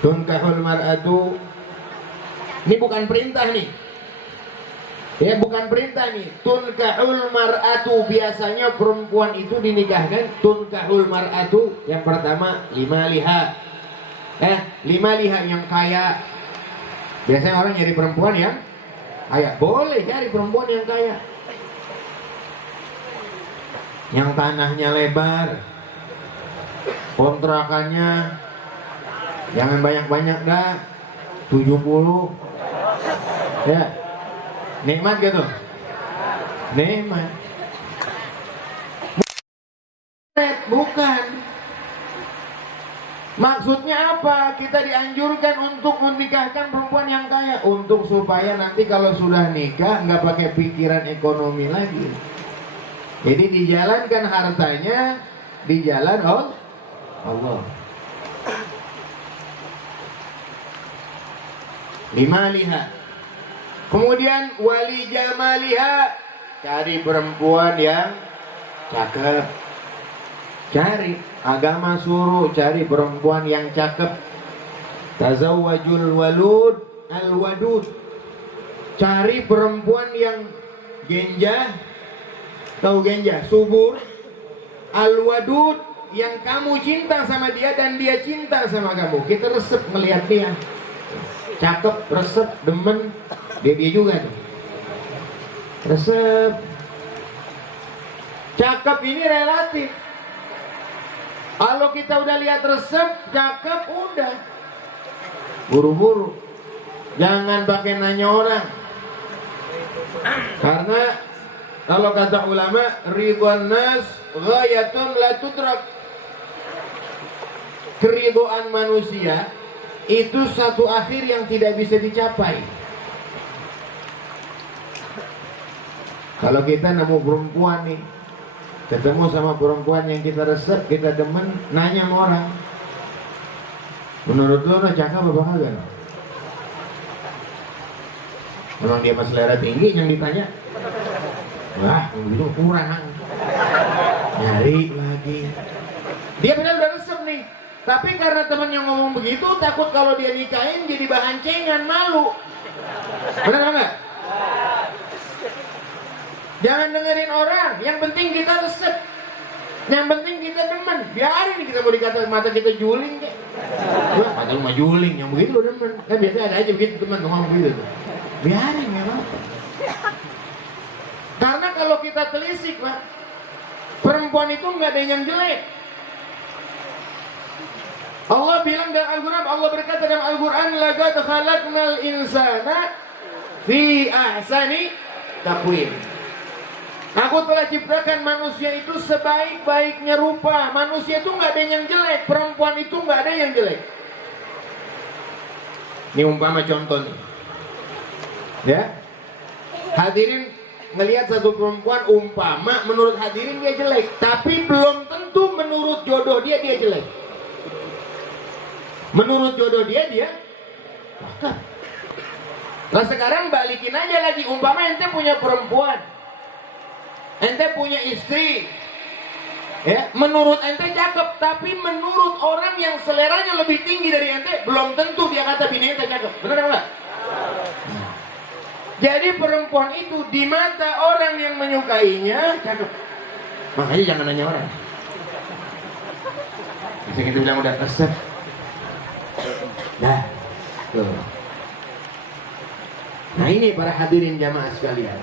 Tunkahul mar'atu, ini bukan perintah nih. Ya, bukan perintah nih. Tunkahul mar'atu, biasanya perempuan itu dinikahkan. Tunkahul mar'atu, yang pertama limaliha. Limaliha, yang kaya. Biasanya orang nyari perempuan yang kaya. Boleh cari perempuan yang kaya, yang tanahnya lebar, kontrakannya jangan banyak-banyak dah, 70. Ya, nikmat gitu, nikmat. Bukan. Maksudnya apa? Kita dianjurkan untuk menikahkan perempuan yang kaya, untuk supaya nanti kalau sudah nikah nggak pakai pikiran ekonomi lagi. Jadi dijalankan hartanya di jalan Allah. Limaliha. Kemudian wali jamaliha, cari perempuan yang cakep. Cari, agama suruh cari perempuan yang cakep. Tazawwajul walud al-wadud, cari perempuan yang genjah. Tahu genjah? Subur. Al-wadud, yang kamu cinta sama dia dan dia cinta sama kamu. Kita resep melihat dia, cakep, resep, demen. Dia juga tuh resep. Cakep ini relatif. Kalau kita udah lihat resep, cakep, udah buru-buru. Jangan pakai nanya orang. Karena kalau kata ulama, ridwan nas ghayatun la tudrak. Keridhaan manusia itu satu akhir yang tidak bisa dicapai. Kalau kita nemu perempuan nih, ketemu sama perempuan yang kita resep, kita demen, nanya sama orang, menurut lo cakep apa kagak? Memang dia masih selera tinggi yang ditanya, wah begitu kurang, nyari lagi. Dia benar udah resep nih, tapi karena temannya ngomong begitu, takut kalau dia nikahin jadi bahan cengan, malu. Benar nggak? Jangan dengerin orang, yang penting kita resep, yang penting kita demen. Biarin kita mau dikata mata kita juling kek. Wah, mata lu mah juling, yang begitu lo demen. Kan biasanya ada aja begitu teman ngomong begitu. Biarin, nggak apa-apa. Karena kalau kita telisik, Pak, perempuan itu nggak ada yang jelek. Allah bilang dalam Al-Quran, Allah berkata dalam Al-Quran, laqad khalaqnal insana fi ahsani taqwim. Aku telah ciptakan manusia itu sebaik-baiknya rupa. Manusia itu nggak ada yang jelek, perempuan itu nggak ada yang jelek. Ini umpama contoh nih, ya. Hadirin ngelihat satu perempuan, umpama menurut hadirin dia jelek, tapi belum tentu menurut jodoh dia jelek. Menurut jodoh dia cakep. Nah sekarang balikin aja lagi, umpama ente punya perempuan, ente punya istri, ya, menurut ente cakep, tapi menurut orang yang seleranya lebih tinggi dari ente, belum tentu dia kata bini ente cakep. Benar enggak? Jadi perempuan itu di mata orang yang menyukainya cakep. Makanya jangan nanya orang. Bisa kita bilang udah resep. Dah. Tuh. Nah ini para hadirin jamaah sekalian.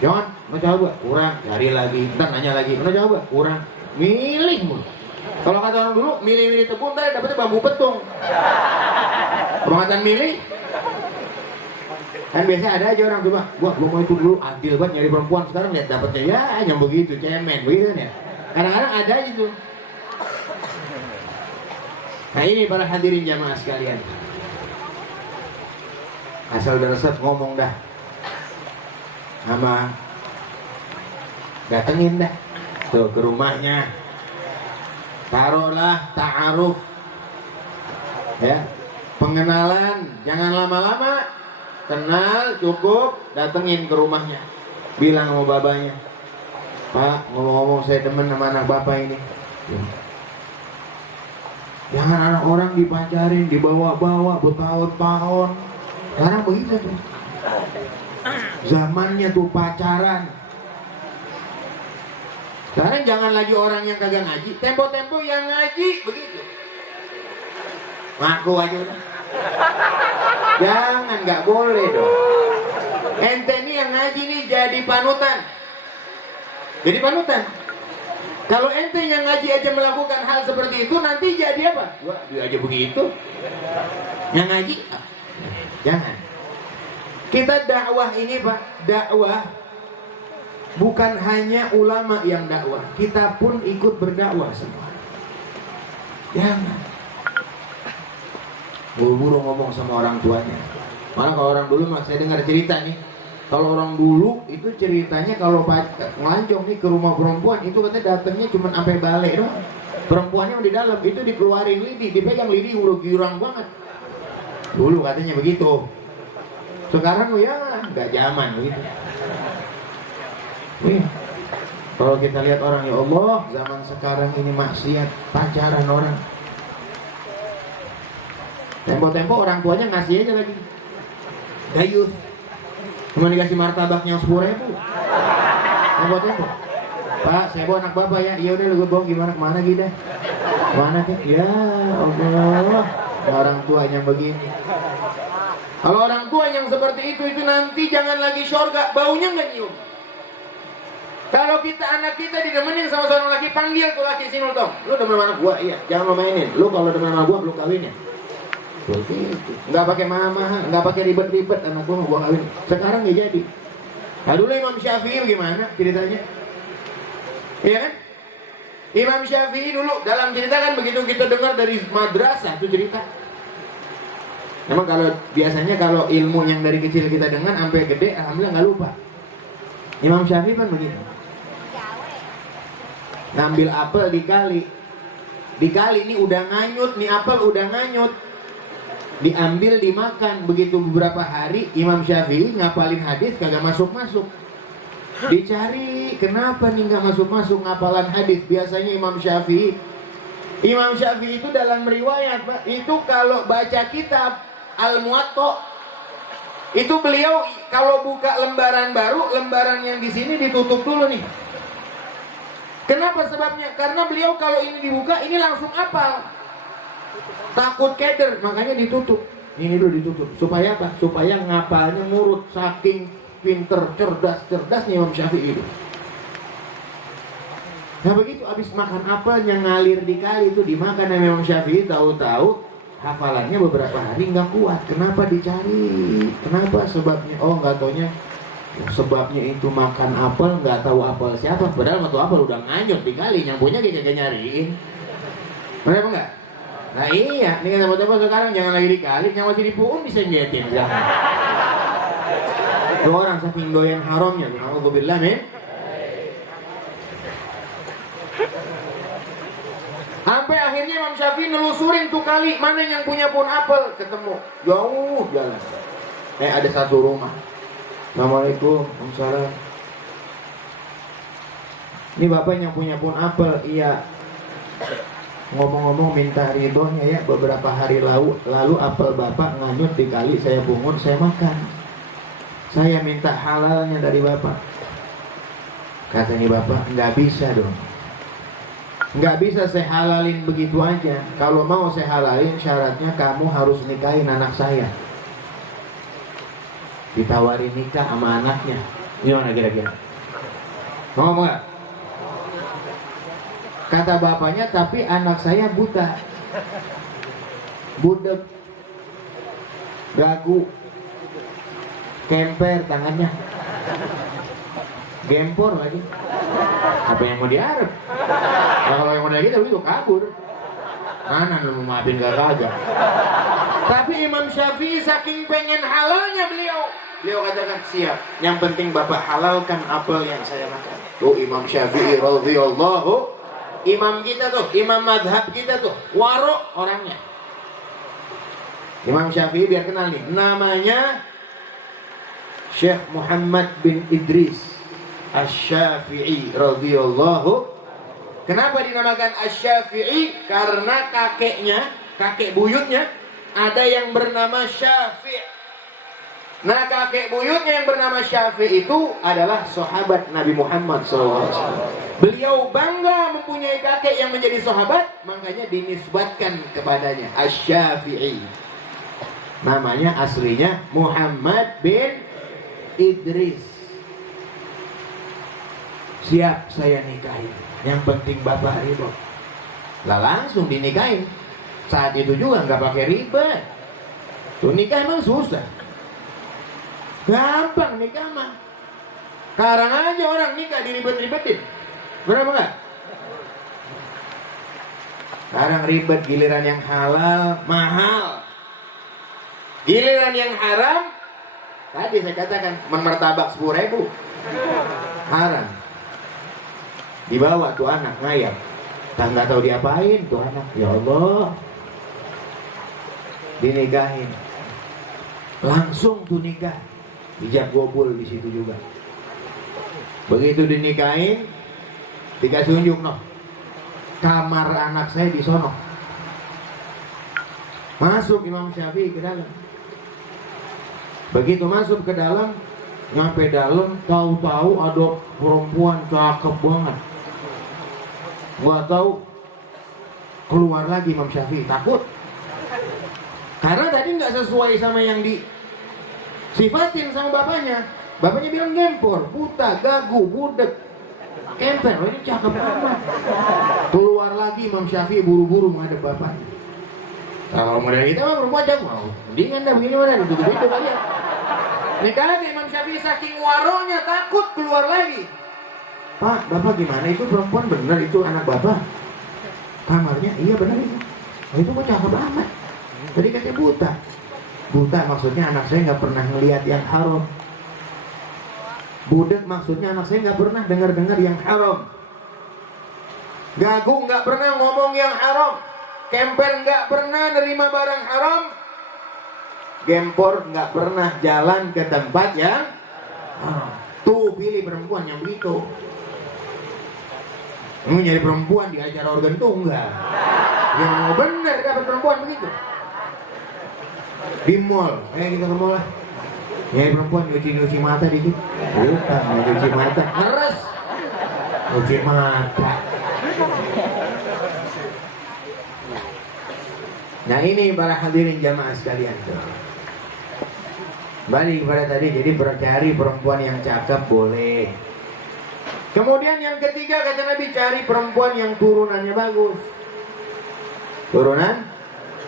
Jangan, mau coba, kurang, cari lagi, ntar nanya lagi, mau coba, kurang, milih mulu. Kalau kata orang dulu, milih-milih tepung, ntar dapetnya bambu petung. Permatan milih, kan biasa ada aja orang coba, gua mau itu dulu, adil banget nyari perempuan, sekarang lihat dapetnya, ya yang begitu, cemen, begitu kan ya. Kadang-kadang ada aja tuh. Nah ini para hadirin jamaah sekalian. Asal udah resep ngomong dah. Sama datengin dah tuh ke rumahnya, taruhlah ta'aruf, ya, pengenalan, jangan lama-lama, kenal cukup, datengin ke rumahnya, bilang sama babanya, Pak, ngomong-ngomong saya demen sama anak bapak ini. Jangan anak orang dipacarin, dibawa-bawa bertahun-tahun. Sekarang begitu tuh. Zamannya tuh pacaran. Sekarang jangan lagi orang yang kagak ngaji, tempo-tempo yang ngaji begitu. Ngaku aja udah. Jangan, nggak boleh dong. Ente nih yang ngaji nih jadi panutan. Jadi panutan. Kalau ente yang ngaji aja melakukan hal seperti itu, nanti jadi apa? Wah, dia aja begitu. Yang ngaji, jangan. Kita dakwah ini Pak, dakwah bukan hanya ulama yang dakwah, kita pun ikut berdakwah semua. Jangan buru-buru ngomong sama orang tuanya. Malah kalau orang dulu, saya dengar cerita nih, kalau orang dulu itu ceritanya kalau ngelancong nih ke rumah perempuan itu katanya datangnya cuma sampai balik doang. Perempuannya di dalam itu dikeluarin lidi, dipegang lidi udah girang banget. Dulu katanya begitu. Sekarang ya nggak zaman begitu. Kalau kita lihat orang, ya Allah, zaman sekarang ini maksiat, pacaran orang. Tempo-tempo orang tuanya ngasih aja lagi. Dayus. Cuma dikasih martabaknya 10.000. Tempo-tempo. Pak, saya bawa anak bapak ya. Iya udah, lu bawa gimana, kemana gitu? Kemana kan? Ya Allah, orang tuanya begini. Kalau orang tua yang seperti itu nanti jangan lagi surga, baunya nggak nyium. Kalau kita anak kita didemenin sama seorang laki, panggil tuh laki, sini dong. Lu demen sama anak gua, iya. Jangan lo mainin. Lu kalau demen sama gua, lu kawin ya. Begitu. Nggak pakai mahal-mahal, nggak pakai ribet-ribet, anak gua mau gua kawin. Sekarang ya jadi. Nah dulu Imam Syafi'i bagaimana ceritanya? Iya kan? Imam Syafi'i dulu dalam cerita kan begitu kita dengar dari madrasah itu cerita. Memang kalau biasanya kalau ilmu yang dari kecil kita dengar sampai gede, alhamdulillah nggak lupa. Imam Syafi'i kan begitu. Ngambil apel dikali ini udah nganyut, nih apel udah nganyut. Diambil dimakan, begitu beberapa hari Imam Syafi'i ngapalin hadis kagak masuk-masuk. Dicari kenapa nih nggak masuk-masuk ngapalan hadis. Biasanya Imam Syafi'i itu dalam riwayat Pak, itu kalau baca kitab Al-Muwatta itu beliau kalau buka lembaran baru, lembaran yang di sini ditutup dulu nih. Kenapa sebabnya? Karena beliau kalau ini dibuka ini langsung hafal. Takut keder, makanya ditutup. Ini dulu ditutup. Supaya apa? Supaya ngapalnya nurut, saking pinter, cerdasnya Imam Syafi'i itu. Nah begitu abis makan apelnya ngalir di kali itu dimakan sama Imam Syafi'i, tahu-tahu hafalannya beberapa hari nggak kuat. Kenapa dicari? Kenapa sebabnya? Oh nggak taunya sebabnya itu makan apel, nggak tahu apel siapa. Padahal waktu apel udah nganyut di kali, nyampunya kayak nyariin. Benar apa enggak? Nah iya, ini kan teman-teman sekarang jangan lagi dikali, yang masih di puun disenggetin. Dua orang saking doyan haramnya, alhamdulillah men. Sampai akhirnya Imam Syafi'i nelusurin tuh kali mana yang punya pohon apel, ketemu jauh jalan. Ada satu rumah. Assalamualaikum, waalaikumsalam. Ini bapak yang punya pohon apel, iya. Ngomong-ngomong minta ridhonya ya, beberapa hari lalu apel bapak nganyut di kali, saya pungut, saya makan. Saya minta halalnya dari bapak. Kata ini bapak, nggak bisa dong. Nggak bisa saya halalin begitu aja. Kalau mau saya halalin, syaratnya kamu harus nikahin anak saya. Ditawarin nikah sama anaknya. Gimana kira-kira? Mau nggak? Kata bapaknya, tapi anak saya buta, budek, gagu, kemper tangannya, gempor lagi. Apa yang mau diharap? Nah, kalau yang model gitu itu kabur. Mana lu mau maafin kagak? Tapi Imam Syafi'i saking pengen halalnya beliau katakan siap. Yang penting bapak halalkan apel yang saya makan. Tuh Imam Syafi'i radhiyallahu. Imam kita tuh, imam madhab kita tuh, warok orangnya. Imam Syafi'i biar kenal nih, namanya Syekh Muhammad bin Idris Asy-Syafi'i radhiyallahu Kenapa dinamakan Asy-Syafi'i? Karena kakek buyutnya ada yang bernama Syafi'. Nah, kakek buyutnya yang bernama Syafi' itu adalah sahabat Nabi Muhammad SAW. Beliau bangga mempunyai kakek yang menjadi sahabat, makanya dinisbatkan kepadanya Asy-Syafi'i. Namanya aslinya Muhammad bin Idris. Siap saya nikahin, yang penting bapak ridho. Lah langsung dinikahin. Saat itu juga nggak pakai ribet. Tuh nikah emang susah. Gampang nikah mah. Sekarang aja orang nikah diribet-ribetin. Berapa enggak? Sekarang ribet, giliran yang halal mahal. Giliran yang haram, tadi saya katakan martabak 10.000 haram. Dibawa tuh anak ngayap, nggak tahu diapain tuh anak. Ya Allah, dinikahin, langsung tuh nikah, hijab gobul di situ juga. Begitu dinikahin, dikasih unjuk noh, kamar anak saya di sono. Masuk Imam Syafi'i ke dalam. Begitu masuk ke dalam, nyampe dalam, tahu-tahu ada perempuan cakep banget. Gua tahu, keluar lagi Imam Syafi'i, takut. Karena tadi nggak sesuai sama yang disifatin sama bapaknya. Bapaknya bilang gempor, buta, gagu, budek, kemper. Ini cakep banget. Keluar lagi Imam Syafi'i buru-buru menghadap bapaknya. Kalau model kita mah perempuan jago, mau mendingan dah begini mana, begitu kalian. Nikah Imam Syafi'i saking waronya takut keluar lagi. Pak, bapak gimana? Itu perempuan bener, itu anak bapak. Kamarnya, iya bener itu. Oh, itu kok cakep amat. Tadi katanya buta. Buta maksudnya anak saya nggak pernah ngelihat yang haram. Budek maksudnya anak saya nggak pernah dengar yang haram. Gagu nggak pernah ngomong yang haram. Kemper nggak pernah nerima barang haram. Gempor nggak pernah jalan ke tempat yang haram. Tuh pilih perempuan yang begitu. Mau nyari perempuan di acara organ tunggal. Yang mau bener dapat perempuan begitu. Di mall, kita ke mall lah. Ya perempuan nyuci mata dikit. Bukan, nyuci mata, ngeres. Nyuci mata. Nah ini para hadirin jamaah sekalian. Balik kepada tadi, jadi cari perempuan yang cakep boleh. Kemudian yang ketiga kata Nabi, cari perempuan yang turunannya bagus. Turunan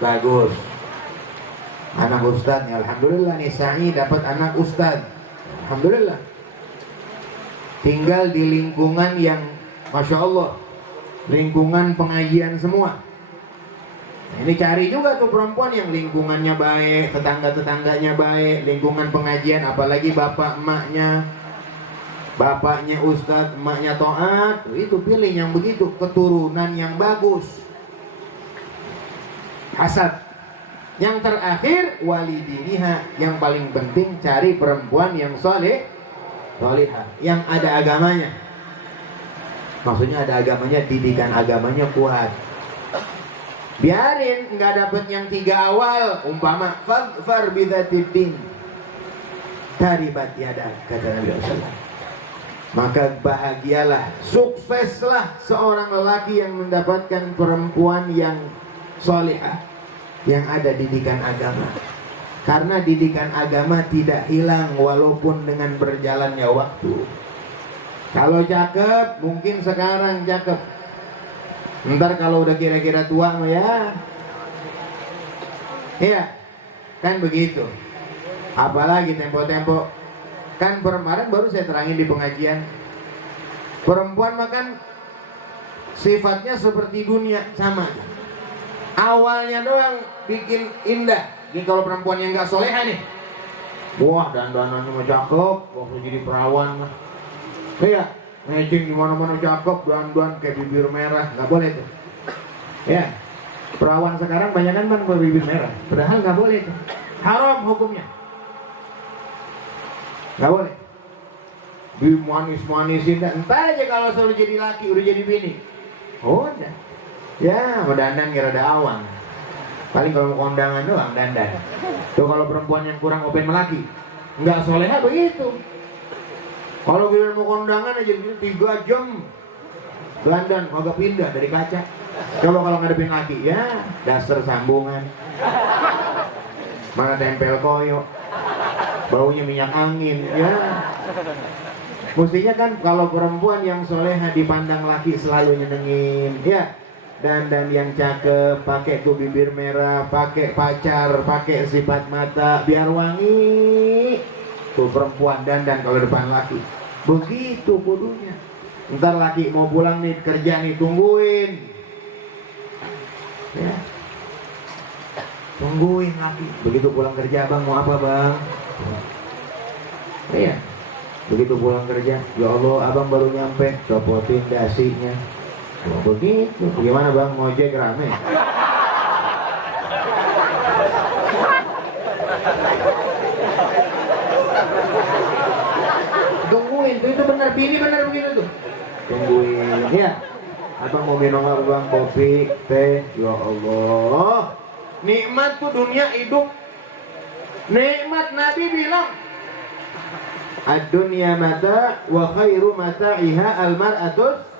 bagus. Anak ustaz, ya alhamdulillah nih Sa'i dapat anak ustaz. Alhamdulillah. Tinggal di lingkungan yang Masya Allah, lingkungan pengajian semua. Ini cari juga tuh perempuan yang lingkungannya baik, tetangga-tetangganya baik, lingkungan pengajian, apalagi bapak emaknya. Bapaknya ustaz, emaknya taat, itu pilih yang begitu, keturunan yang bagus. Hasad. Yang terakhir walidiniha, yang paling penting cari perempuan yang solehah, yang ada agamanya. Maksudnya ada agamanya, didikan agamanya kuat. Biarin nggak dapet yang 3 awal, umpama fadfar bidzatiddin taribat yada, kata Nabi SAW. Maka bahagialah, sukseslah seorang lelaki yang mendapatkan perempuan yang solehah, yang ada didikan agama. Karena didikan agama tidak hilang walaupun dengan berjalannya waktu. Kalau cakep, mungkin sekarang cakep. Ntar kalau udah kira-kira tua mah ya. Iya, kan begitu. Apalagi tempo-tempo. Kan kemarin baru saya terangin di pengajian. Perempuan makan sifatnya seperti dunia, sama. Awalnya doang bikin indah. Jadi kalau perempuan yang nggak soleha nih, wah dandanannya mah cakep, waktu jadi perawan mah. Iya, ngecing di mana-mana cakep, dandan kayak bibir merah, nggak boleh tuh. Ya, perawan sekarang banyak kan bibir merah, padahal nggak boleh tuh. Haram hukumnya. Nggak boleh. Dimanis-manisin, entar aja kalau selalu jadi laki, udah jadi bini. Udah. Ya, mau dandan kira ada awang. Paling kalau mau kondangan doang dandan. Tuh kalau perempuan yang kurang open melaki, nggak soleha begitu. Kalau kita mau kondangan aja 3 jam dandan agak pindah dari kaca. Coba kalau ngadepin laki, ya dasar sambungan. Mana tempel koyo, baunya minyak angin, ya. Mestinya kan kalau perempuan yang soleha dipandang laki selalu nyenengin, ya. Dan yang cakep, pakai tuh bibir merah, pakai pacar, pakai sifat mata, biar wangi. Tuh perempuan dandan kalau depan laki, begitu kudunya. Ntar laki mau pulang nih kerja nih, tungguin, ya. Tungguin laki. Begitu pulang kerja, bang mau apa bang? Iya. Begitu pulang kerja, ya Allah abang baru nyampe, copotin dasinya. Oh, begitu. Gimana bang, ngojek rame? Tungguin tuh, itu benar, bini benar begitu tuh. Tungguin, ya. Abang mau minum apa bang? Kopi, teh. Ya Allah, nikmat tuh dunia hidup. Nikmat, Nabi bilang, ad-dunya mata wa khairu mata'iha al-mar'atus.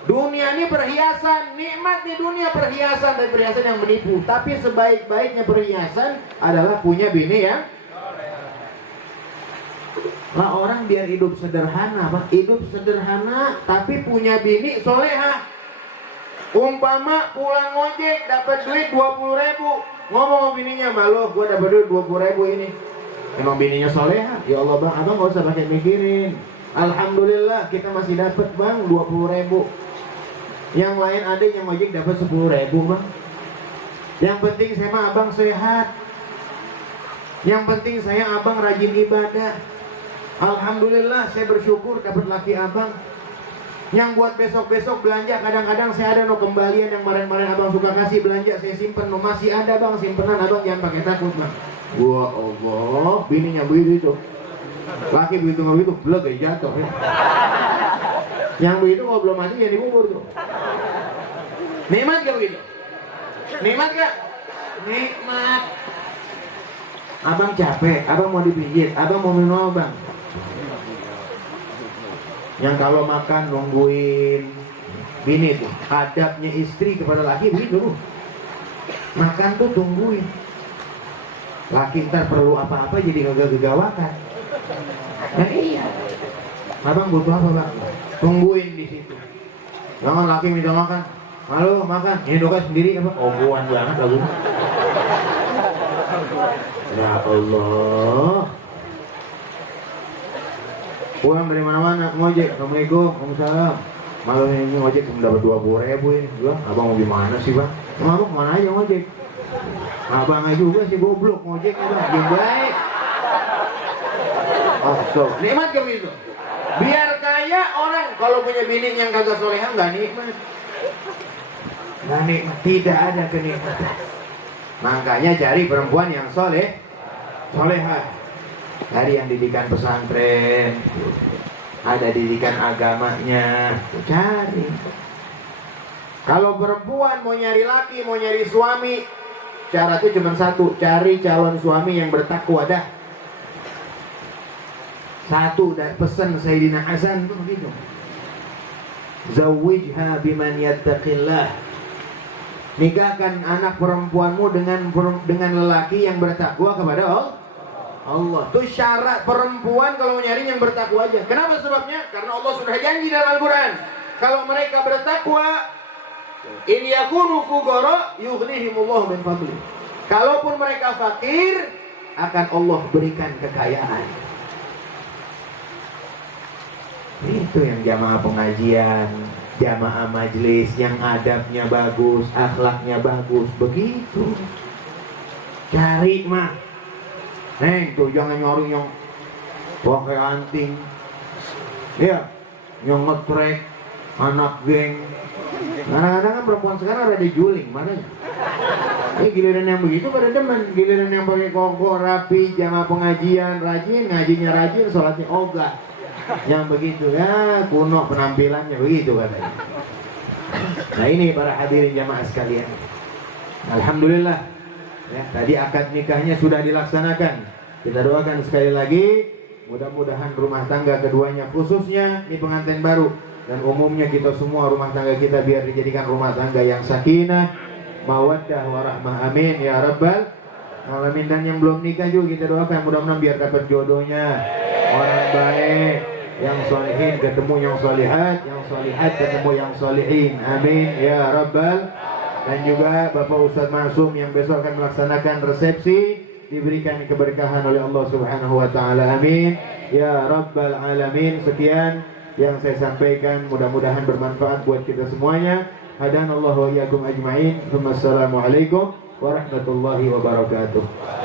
Dunia ini perhiasan, nikmat di dunia perhiasan, dan perhiasan yang menipu. Tapi sebaik-baiknya perhiasan adalah punya bini yang lah. Orang biar hidup sederhana, Pak. Hidup sederhana tapi punya bini soleha. Umpama pulang ngojek dapat duit 20.000, ngomong sama bininya, "Malo, gua dapat duit 20.000 ini." Emang bininya soleha, ya Allah bang, abang gak usah pakai mikirin. Alhamdulillah kita masih dapat bang 20.000. Yang lain ada yang ngojek dapat 10.000 bang. Yang penting saya mah abang sehat. Yang penting saya abang rajin ibadah. Alhamdulillah saya bersyukur dapat laki abang. Yang buat besok-besok belanja, kadang-kadang saya ada no kembalian yang kemarin-kemarin abang suka kasih belanja, saya simpen no, masih ada bang simpenan abang, jangan pakai takut bang. Wah Allah, bininya begitu itu. Laki begitu nggak begitu, beleg ya jatuh ya. Yang begitu kalau belum mati ya dikubur tuh. Nikmat gak begitu? Nikmat gak? Nikmat. Abang capek, abang mau dipijit, abang mau minum bang. Yang kalau makan nungguin bini tuh, adabnya istri kepada laki begitu. Makan tuh tungguin. Laki ntar perlu apa-apa jadi gegawatan. Nah iya. Abang butuh apa bang? Tungguin di situ. Jangan laki minta makan, malu makan, ini doa sendiri apa? Omongan banget lagu. Ya Allah. Pulang dari mana-mana, ngojek, Assalamualaikum, Waalaikumsalam. Malu ini ngojek mendapat 20.000 ini. Gua, abang mau gimana sih bang? Emang abang kemana aja ngojek? Abangnya juga sih goblok ngojeknya bang, yang baik. Oh, so. Nikmat gak begitu? Biar kaya orang, kalau punya bini yang kagak soleha nggak nikmat. Nggak nikmat, tidak ada kenikmatan. Makanya cari perempuan yang soleha. Dari yang didikan pesantren, ada didikan agamanya, cari. Kalau perempuan mau nyari laki, mau nyari suami, cara itu cuma satu, cari calon suami yang bertakwa dah. Satu dari pesan Sayyidina Hasan tuh begitu. Zawijha biman yattaqillah. Nikahkan anak perempuanmu dengan lelaki yang bertakwa kepada Allah. Itu syarat perempuan kalau mau nyari yang bertakwa aja. Kenapa sebabnya? Karena Allah sudah janji dalam Al-Quran, kalau mereka bertakwa, in yakunu fuqara yughnihimullahu min fadli. Kalaupun mereka fakir, akan Allah berikan kekayaan. Itu yang jamaah pengajian, jamaah majelis yang adabnya bagus, akhlaknya bagus, begitu. Cari mah, neng tuh jangan nyari yang pakai anting, ya, yang ngetrek, anak geng. Kadang-kadang kan perempuan sekarang ada juling, makanya. Giliran yang begitu pada demen, giliran yang pakai koko rapi, jamaah pengajian rajin, ngajinya rajin, sholatnya ogah. Yang begitu ya kuno penampilannya begitu katanya. Nah ini para hadirin jamaah sekalian, alhamdulillah ya, tadi akad nikahnya sudah dilaksanakan. Kita doakan sekali lagi, mudah-mudahan rumah tangga keduanya, khususnya ini pengantin baru dan umumnya kita semua, rumah tangga kita biar dijadikan rumah tangga yang sakinah, mawaddah, warahmah, amin ya rabbal alamin. Dan yang belum nikah juga kita doakan mudah-mudahan biar dapat jodohnya, orang baik, yang solehin ketemu yang solehat, yang solehat ketemu yang solehin, amin ya rabbal. Dan juga Bapak Ustadz Masum yang besok akan melaksanakan resepsi, diberikan keberkahan oleh Allah Subhanahu wa taala, amin ya rabbal alamin. Sekian yang saya sampaikan, mudah-mudahan bermanfaat buat kita semuanya. Hadanallahu wa iyyakum ajmain. Wassalamualaikum warahmatullahi wabarakatuh.